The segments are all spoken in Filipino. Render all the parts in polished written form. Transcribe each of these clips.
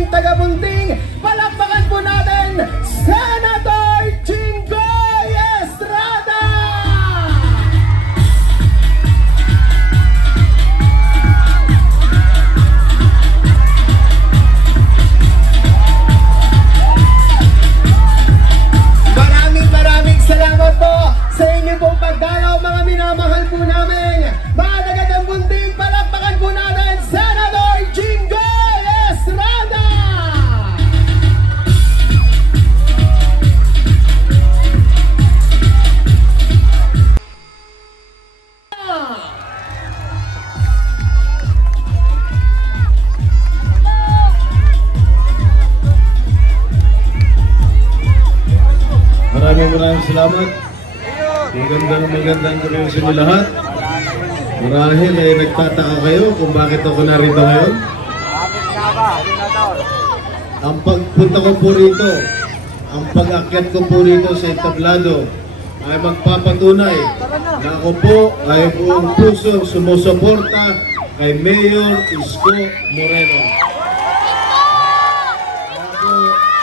dating taga-Bunting. Palakpakan po natin, Senator Jinggoy Estrada! Maraming salamat po sa inyo pong pagdalaw, mga minamahal po namin. Mga tagatang Bunting, palakpakan po natin, Senator Jinggoy Estrada! Maraming salamat. Magandang gabi sa inyo lahat. Marahil ay nagtataka kayo kung bakit ako narito ngayon. Ang pagpunta ko po rito, ang pag-akyat ko po rito sa entablado ay magpapatunay na ako po ay buong puso sumusuporta kay Mayor Isko Moreno.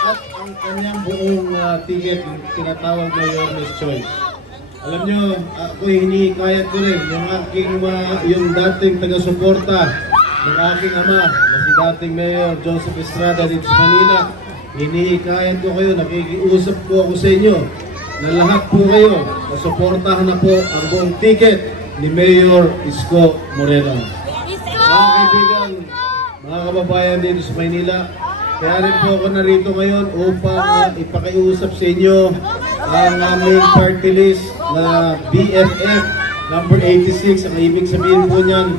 At ang kanyang buong ticket, tinatawag na Mayor's Choice. Alam nyo, ako hinihikayat ko rin yung dating taga-suporta ng aking ama na si dating Mayor Joseph Estrada dito sa Manila. Hinihikayat ko kayo, nakikiusap po ako sa inyo na lahat po kayo na suportahan na po ang buong ticket ni Mayor Isko Moreno. Mga kaibigan, mga kababayan dito sa Manila, kaya rin po ako narito ngayon upang ipakiusap sa inyo ang aming party list na BFF number 86. Ang ibig sabihin po niyan,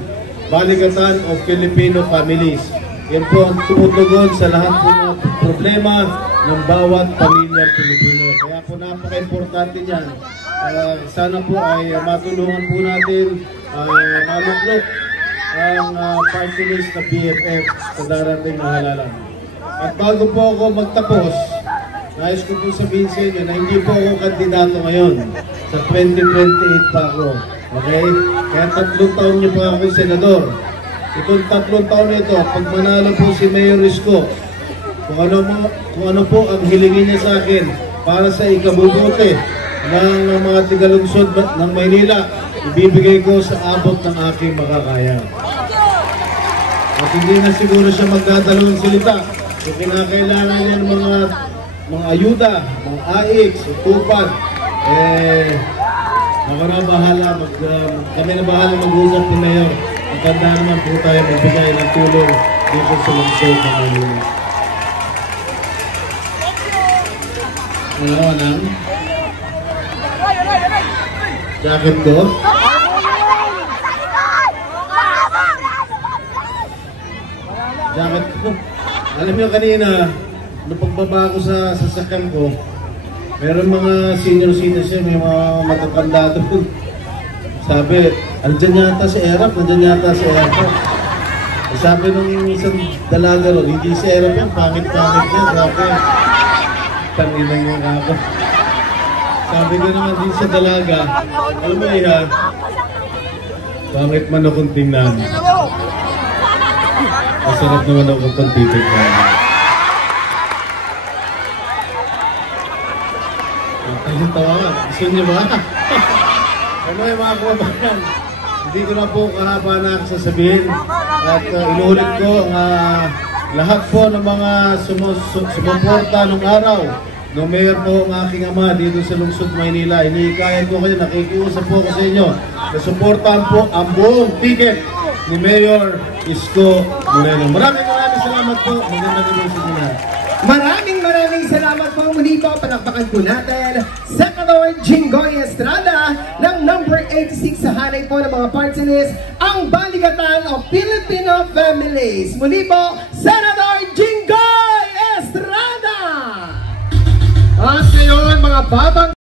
Balikatan of Filipino Families. Yan po ang tumutugon sa lahat po ng problema ng bawat pamilyang Pilipino. Kaya po napaka-importante niyan. Sana po ay matulungan po natin maluklok ang party list na BFF sa darating na halalan. At bago po ako magtapos, nais ko po sabihin sa inyo na hindi po ako kandidato ngayon. Sa 2028 pa ako. Okay? Kaya 3 taon niyo pa ako senador. Itong 3 taon ito, pag manalo po si Mayor Isko, kung ano po ang hilingin niya sa akin para sa ikabubuti ng mga tigalungsod ng Maynila, ibibigay ko sa abot ng aking makakaya. At hindi na siguro siya magdadalawang salita. Kung kinakailangan niya ng mga ayuda, mga AIX, tupad, ako na bahala, kami na bahala mag-usap ni Mayor. Ang tanda naman po tayo magbigay ng tulong dito sa lungsod ng Manila. Ano nang? Jacket ko? Jacket ko? Alam niyo kanina, nung pagbaba ko sa sasakyan ko, meron mga senior citizen, may mga matatanda doon. Sabi, andyan yata si Erap, andyan yata si Erap. Sabi nung isang dalaga ron, hindi si Erap yan, pangit-pangit yan. Sabi, tanginan yung ako. Sabi ko naman din sa dalaga, alam mo iha, pangit man akong tingnan. Masarap naman akong pagtitig na. Ang tawa ka. Gusto niyo ba? Ano yung mga kababayan? Hindi ko na po kahaba na sasabihin. At inuulit ko lahat po ng mga sumuporta nung araw. Nung mayor po ang aking ama dito sa lungsod Maynila. Inihikayan ko kayo, nakikiusap po ako sa inyo. Nasuportahan po ang buong ticket ni Mayor Isko Moreno. Maraming salamat po. Magandang gabi sa inyo. Maraming salamat po. Muli po, palakpakan po natin Senator Jinggoy Estrada ng number 86 sa hanay po ng mga party list, ang Balikatan of Filipino Families. Muli po, Senator Jinggoy Estrada! At ngayon, mga batang